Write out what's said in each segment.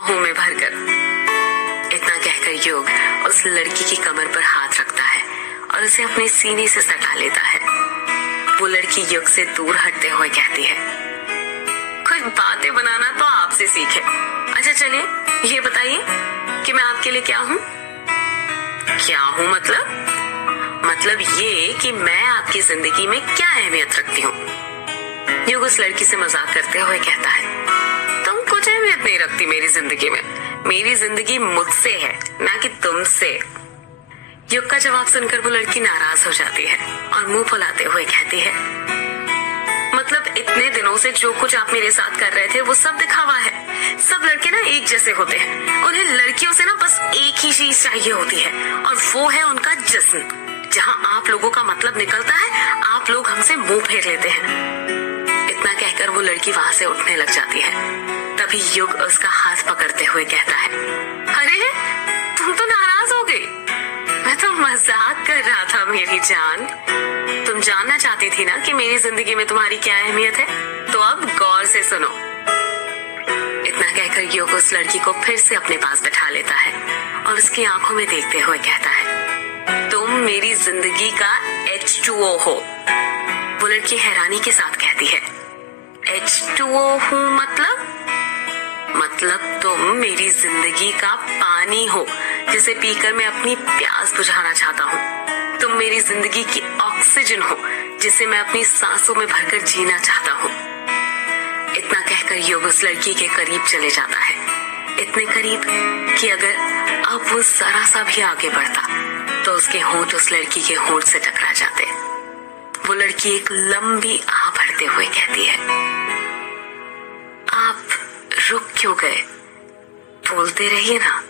बाहों में भरकर। इतना कहकर युग उस लड़की की कमर पर हाथ रखता है और उसे अपने सीने से सटा लेता है। वो लड़की युग से दूर हटते हुए कहती है, कुछ बातें बनाना तो आपसे सीखे। अच्छा चलिए ये बताइए कि मैं आपके लिए क्या हूँ? क्या हूँ मतलब ये कि मैं आपकी जिंदगी में क्या अहमियत रखती हूँ। युग उस लड़की से मजाक करते हुए कहता है, तुम कुछ अहमियत नहीं रखती मेरी जिंदगी में। मेरी जिंदगी मुझसे है, ना कि तुमसे। युग का जवाब सुनकर वो लड़की नाराज हो जाती है और मुंह फुलाते हुए कहती है, मतलब इतने दिनों से जो कुछ आप मेरे साथ कर रहे थे वो सब दिखावा है। सब लड़के ना एक जैसे होते हैं। उन्हें लड़कियों से ना बस एक ही चीज चाहिए होती है और वो है उनका जिस्म। जहाँ आप लोगों का मतलब निकलता है, आप लोग हमसे मुंह फेर लेते हैं। इतना कहकर वो लड़की वहां से उठने लग जाती है। तभी युग उसका हाथ पकड़ते हुए कहता है, अरे तुम तो नाराज हो गई। मैं तो मजाक कर रहा था मेरी जान। तुम जानना चाहती थी ना कि मेरी जिंदगी में तुम्हारी क्या अहमियत है, तो अब गौर से सुनो। इतना कहकर युग उस लड़की को फिर से अपने पास बैठा लेता है और उसकी आंखों में देखते हुए कहता है, तुम मेरी जिंदगी का H2O हो। वो लड़की हैरानी के साथ कहती है, H2O हूँ मतलब तुम मेरी जिंदगी का पानी हो जिसे पीकर मैं अपनी प्यास बुझाना चाहता हूँ। तुम मेरी जिंदगी की ऑक्सीजन हो जिसे मैं अपनी सांसों में भरकर जीना चाहता हूँ। इतना कहकर युग उस लड़की के करीब चले जाता है, इतने करीब कि अगर अब वो जरा सा भी आगे बढ़ता तो उसके होंठ उस लड़की के होंठ से टकरा जाते। वो लड़की एक लंबी आह भरते हुए कहती है, आप रुक क्यों गए? बोलते रहिए ना।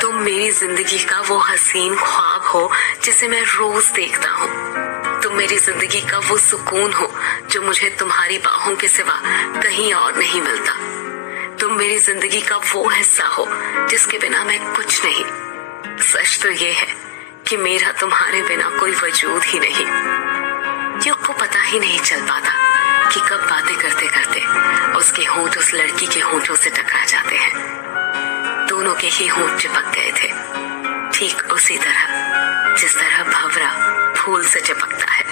तुम मेरी जिंदगी का वो हसीन ख्वाब हो जिसे मैं रोज देखता हूँ। तुम मेरी जिंदगी का वो सुकून हो जो मुझे तुम्हारी बाहों के सिवा कहीं और नहीं मिलता। तुम मेरी जिंदगी का वो हिस्सा हो जिसके बिना मैं कुछ नहीं। सच तो ये है कि मेरा तुम्हारे बिना कोई वजूद ही नहीं। युग को पता ही नहीं चल पाता कि कब बातें करते करते उसके होंठ उस लड़की के होंठों से टकरा जाते हैं। दोनों के ही होंठ चिपक गए थे, ठीक उसी तरह जिस तरह भंवरा फूल से चिपकता है।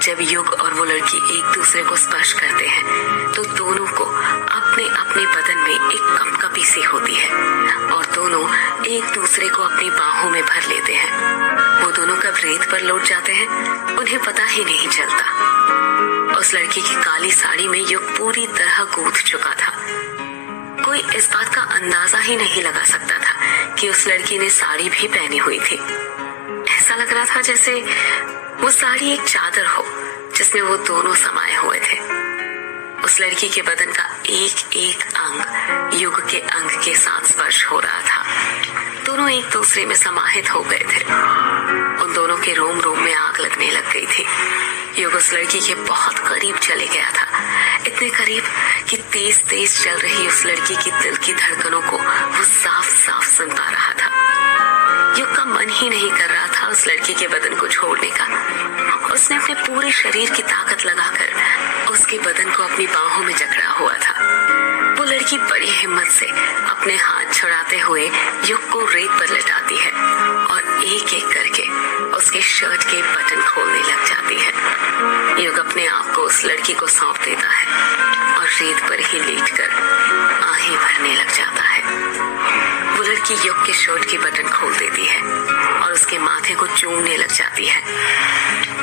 जब युग और वो लड़की एक दूसरे को स्पर्श करते हैं तो दोनों को अपने अपने बदन में एक कंपकपी सी होती है और दोनों एक दूसरे को अपनी बाहों में भर लेते हैं। वो दोनों कब रेत पर लौट जाते हैं उन्हें पता ही नहीं चलता। उस लड़की की काली साड़ी में युग पूरी तरह गूंथ चुका था। कोई इस बात का अंदाजा ही नहीं लगा सकता था कि उस लड़की ने साड़ी भी पहनी हुई थी। ऐसा लग रहा था जैसे वो साड़ी एक चादर हो जिसमें वो दोनों समाये हुए थे। उस लड़की के बदन का एक एक अंग युग के अंग के साथ स्पर्श हो रहा था। दोनों एक दूसरे में समाहित हो गए थे। उन दोनों के रोम रोम में आग लगने लग गई थी। युग उस लड़की के बहुत करीब चले गया था, इतने करीब कि तेज तेज चल रही उस लड़की की दिल की धड़कनों को वो साफ साफ सुन पा रहा था। युग का मन ही नहीं कर रहा था उस लड़की के बदन को छोड़ने का। उसने अपने पूरे शरीर की ताकत लगाकर उसके बदन को अपनी बाहों में जकड़ा हुआ था। वो लड़की बड़ी हिम्मत से अपने हाथ छुड़ाते हुए युग को रेत पर लेटाती है और एक एक करके उसके शर्ट के बटन खोलने लग जाती है। युग अपने आप को उस लड़की को सौंप देता है और रेत पर ही लेटकर आहें भरने लग जाता है। वो लड़की युग के शर्ट के बटन खोल देती है और उसके माथे को चूमने लग जाती है।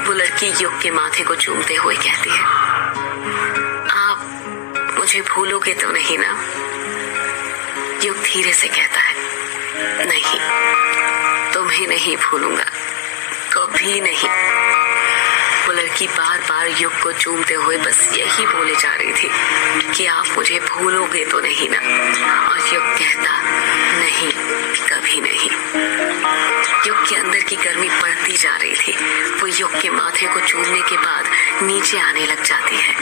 वो लड़की युग के माथे को चूमते हुए कहती है, आप मुझे भूलोगे तो नहीं ना? युग धीरे से कहता है, नहीं, तुम्हें नहीं भूलूंगा, कभी नहीं। वो लड़की बार बार युग को चूमते हुए बस यही बोले जा रही थी कि आप मुझे भूलोगे तो नहीं ना? और युग कहता, नहीं, कभी नहीं। युग के अंदर की गर्मी बढ़ती जा रही थी। वो युग के माथे को चूमने के बाद नीचे आने लग जाती है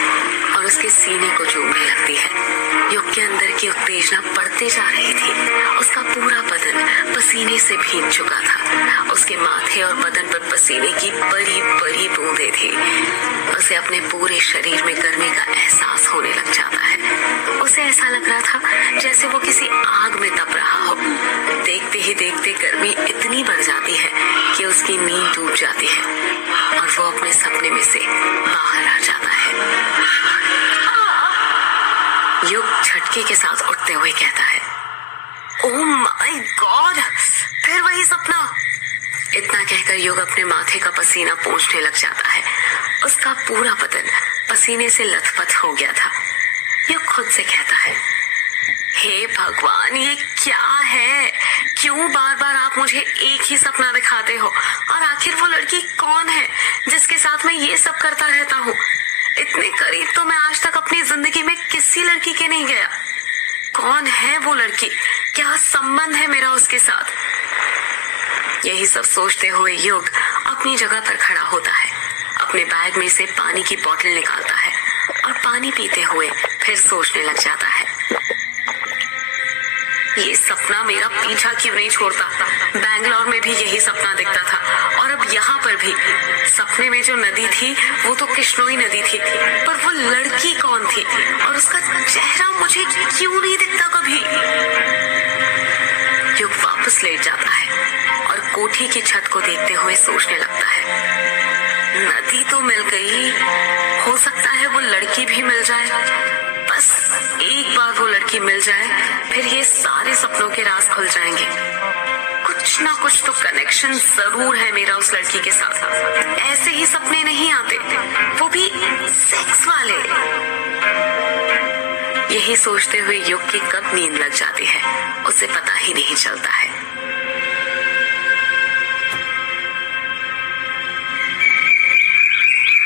और उसके सीने को चूमने लगती है। युग के अंदर की उत्तेजना बढ़ती जा रही थी। उसका पूरा बदन पसीने से भीग चुका था। उसके माथे और बदन पर पसीने की बड़ी बड़ी बूंदें थी। उसे अपने पूरे शरीर में गर्मी का एहसास होने लग जाता है। उसे ऐसा लग रहा था जैसे वो किसी आग में तप रहा हो। देखते ही देखते गर्मी इतनी बढ़ जाती है कि उसकी नींद टूट जाती है और वो अपने सपने में से बाहर आ जाता है। युग झटके के साथ उठते हुए कहता है, ओह माय गॉड, फिर वही सपना। इतना कहकर युग अपने माथे का पसीना पोंछने लग जाता है। उसका पूरा बदन पसीने से लथपथ हो गया था। युग खुद से कहता है, हे भगवान, ये क्या है? क्यों बार बार आप मुझे एक ही सपना दिखाते हो? और आखिर वो लड़की कौन है जिसके साथ मैं ये सब करता रहता हूँ? इतने करीब तो मैं आज तक अपनी जिंदगी में किसी लड़की के नहीं गया। कौन है वो लड़की? क्या संबंध है मेरा उसके साथ? यही सब सोचते हुए युग अपनी जगह पर खड़ा होता है, अपने बैग में से पानी की बोतल निकालता है और पानी पीते हुए फिर सोचने लग जाता है, ये सपना मेरा पीछा क्यों नहीं छोड़ता? बैंगलोर में भी यही सपना दिखता था और अब यहाँ पर भी। सपने में जो नदी थी वो तो कृष्णोई नदी थी, पर वो लड़की कौन थी और उसका चेहरा मुझे क्यों नहीं दिखता कभी? युग वापस लेट जाता है और कोठी की छत को देखते हुए सोचने लगता है, नदी तो मिल गई, हो सकता है वो लड़की भी मिल जाए। बस एक बार वो लड़की मिल जाए, फिर ये सारे सपनों के राज खुल जाएंगे। कुछ ना कुछ तो कनेक्शन जरूर है मेरा उस लड़की के साथ। ऐसे ही सपने नहीं आते, वो भी सेक्स वाले। यही सोचते हुए युग की कब नींद लग जाती है उसे पता ही नहीं चलता है।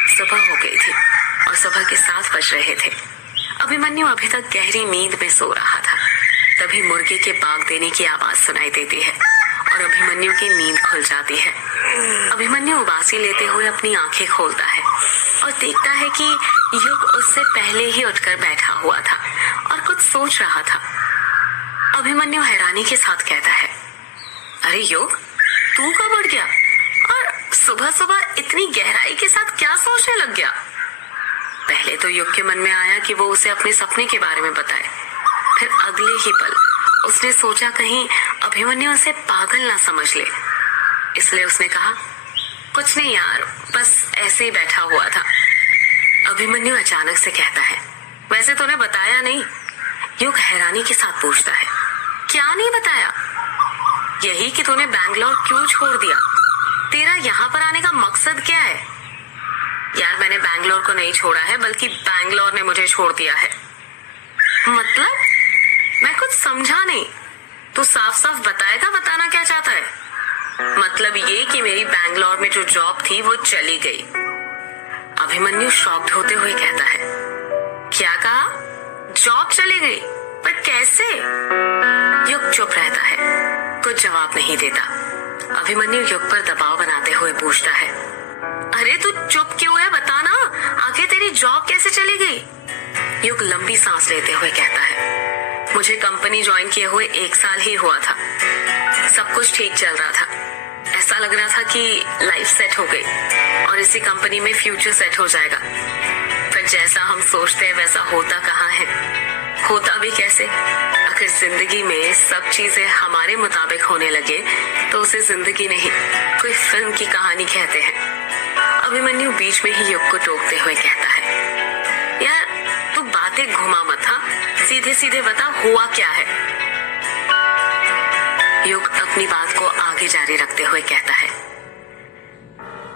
सुबह हो गई थी और सुबह के 7 बज रहे थे। अभिमन्यु अभी तक गहरी नींद में सो रहा था। तभी मुर्गे के बाग देने की आवाज सुनाई देती है और अभिमन्यु की नींद खुल जाती है। अभिमन्यु उबासी लेते हुए अपनी आंखें खोलता है और देखता है कि युग उससे पहले ही उठकर बैठा हुआ था और कुछ सोच रहा था। अभिमन्यु हैरानी के साथ कहता है, अरे युग, तू कब उठ गया और सुबह सुबह इतनी गहराई के साथ क्या सोचने लग गया? पहले तो युग के मन में आया कि वो उसे अपने सपने के बारे में बताए, फिर अगले ही पल उसने सोचा कहीं अभिमन्यु उसे पागल ना समझ ले, इसलिए उसने कहा, कुछ नहीं यार, बस ऐसे ही बैठा हुआ था। अभिमन्यु अचानक से कहता है, वैसे तूने बताया नहीं? युग हैरानी के साथ पूछता है, क्या नहीं बताया? यही कि तूने बैंगलोर क्यों छोड़ दिया? तेरा यहाँ पर आने का मकसद क्या है? यार, मैंने बैंगलोर को नहीं छोड़ा है, बल्कि बैंगलोर ने मुझे छोड़ दिया है। मतलब? मैं कुछ समझा नहीं। तू साफ साफ बताएगा, बताना क्या चाहता है? मतलब ये कि मेरी बैंगलोर में जो जॉब थी वो चली गई। अभिमन्यु शॉक्ड होते हुए कहता है, क्या कहा? जॉब चली गई? पर कैसे? युग चुप रहता है, कुछ जवाब नहीं देता। अभिमन्यु युग पर दबाव बनाते हुए पूछता है, अरे तू चुप क्यों है? बताना, आखिर तेरी जॉब कैसे चली गई? युग लंबी सांस लेते हुए कहता है, मुझे कंपनी ज्वाइन किए हुए 1 साल ही हुआ था। सब कुछ ठीक चल रहा था, ऐसा लग रहा था कि लाइफ सेट हो गई और इसी कंपनी में फ्यूचर सेट हो जाएगा। पर जैसा हम सोचते हैं वैसा होता कहाँ है? होता भी कैसे? आखिर जिंदगी में सब चीजें हमारे मुताबिक होने लगे तो उसे जिंदगी नहीं, कोई फिल्म की कहानी कहते हैं। अभिमन्यु बीच में ही युग को टोकते हुए कहता है, यार तू बातें घुमा मत, हाँ? सीधे सीधे बता, हुआ क्या है? युग अपनी बात को आगे जारी रखते हुए कहता है,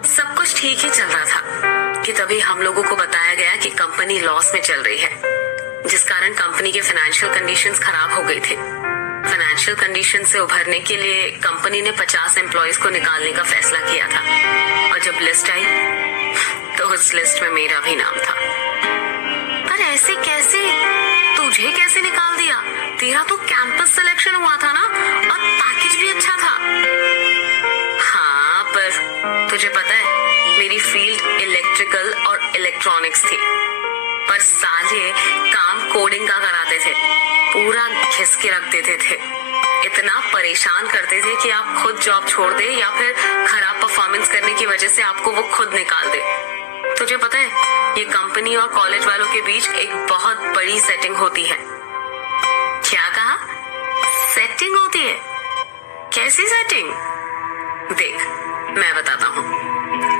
सब कुछ ठीक ही चल रहा था कि तभी हम लोगों को बताया गया कि कंपनी लॉस में चल रही है, जिस कारण कंपनी के फाइनेंशियल कंडीशंस खराब हो गई थी। फाइनेंशियल कंडीशन से उभरने के लिए कंपनी ने 50 एम्प्लॉयज को निकालने का फैसला किया था और जब लिस्ट आई तो उस लिस्ट में मेरा भी नाम था। पर ऐसे कैसे? तुझे कैसे निकाल दिया? तेरा तो कैंपस सिलेक्शन हुआ था ना और पैकेज भी अच्छा था। हाँ, पर तुझे पता है मेरी फील्ड इलेक्ट्रिकल और इलेक्ट्रॉनिक्स थी, पर साले काम कोडिंग का कराते थे, पूरा घिस के रख देते थे, इतना परेशान करते थे कि आप खुद जॉब छोड़ दे या फिर खराब परफॉर्मेंस करने की वजह से आपको वो खुद निकाल दे। तुझे पता है ये कंपनी और कॉलेज वालों के बीच एक बहुत बड़ी सेटिंग होती है, ऐसी सेटिंग? देख, मैं बताता हूँ।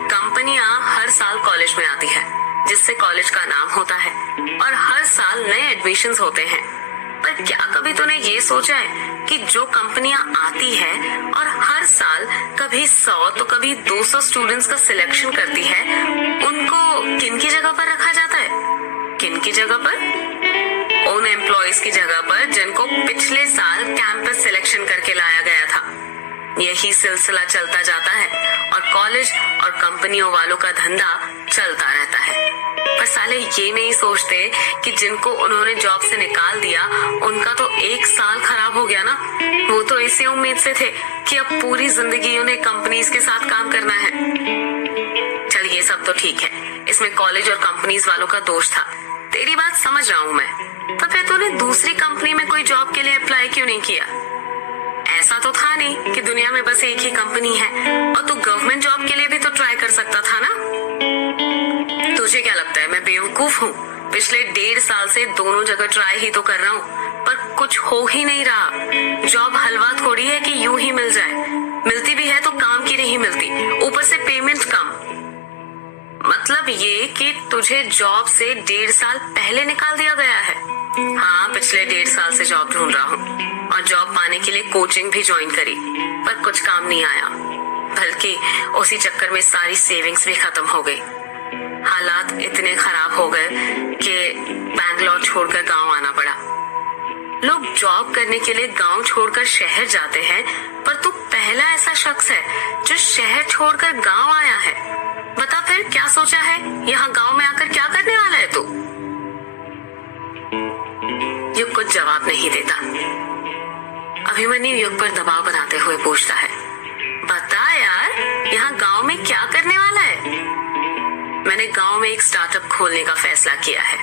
कंपनियां हर साल कॉलेज में आती है, जिससे कॉलेज का नाम होता है, और हर साल नए एडमिशंस होते हैं। पर क्या कभी तूने ये सोचा है कि जो कंपनियां आती है और हर साल कभी 100 तो कभी 200 स्टूडेंट्स का सिलेक्शन करती है, उनको किन की जगह पर रखा जाता है? किन की जगह पर? उन एम्प्लॉयज की जगह पर जिनको पिछले साल कैंपस सिलेक्शन करके लाया गया था। यही सिलसिला चलता जाता है और कॉलेज और कंपनियों वालों का धंधा चलता रहता है। पर साले ये नहीं सोचते कि जिनको उन्होंने जॉब से निकाल दिया, उनका तो 1 साल खराब हो गया ना। वो तो इसी उम्मीद से थे कि अब पूरी जिंदगी उन्हें कंपनीज के साथ काम करना है। चल, ये सब तो ठीक है, इसमें कॉलेज और कंपनीज वालों का दोष था। तेरी बात समझ रहा हूँ मैं, पर फिर तूने दूसरी कंपनी में कोई जॉब के लिए अप्लाई क्यों नहीं किया? ऐसा तो था नहीं कि दुनिया में बस एक ही कंपनी है, और तू गवर्नमेंट जॉब के लिए भी तो ट्राई कर सकता था ना। तुझे क्या लगता है मैं बेवकूफ हूँ? पिछले 1.5 साल से दोनों जगह ट्राई ही तो कर रहा हूँ, पर कुछ हो ही नहीं रहा। जॉब हलवा थोड़ी है कि यूं ही मिल जाए। मिलती भी है तो काम की नहीं मिलती, ऊपर से पेमेंट कम। मतलब ये कि तुझे जॉब से 1.5 साल पहले निकाल दिया गया है। हाँ, पिछले 1.5 साल से जॉब ढूंढ रहा हूँ और जॉब पाने के लिए कोचिंग भी ज्वाइन करी, पर कुछ काम नहीं आया। बल्कि उसी चक्कर में सारी सेविंग्स भी खत्म हो गई। हालात इतने खराब हो गए कि बैंगलोर छोड़कर गांव आना पड़ा। लोग जॉब करने के लिए गांव छोड़कर शहर जाते हैं, पर तू पहला ऐसा शख्स है जो शहर छोड़कर गांव आया है। बता फिर क्या सोचा है? यहाँ गांव में आकर क्या करने वाला है तू? युग कुछ जवाब नहीं देता। अभिमन्यु युग पर दबाव बनाते हुए पूछता है, बता यार, यहाँ गांव में क्या करने वाला है? मैंने गांव में एक स्टार्टअप खोलने का फैसला किया है।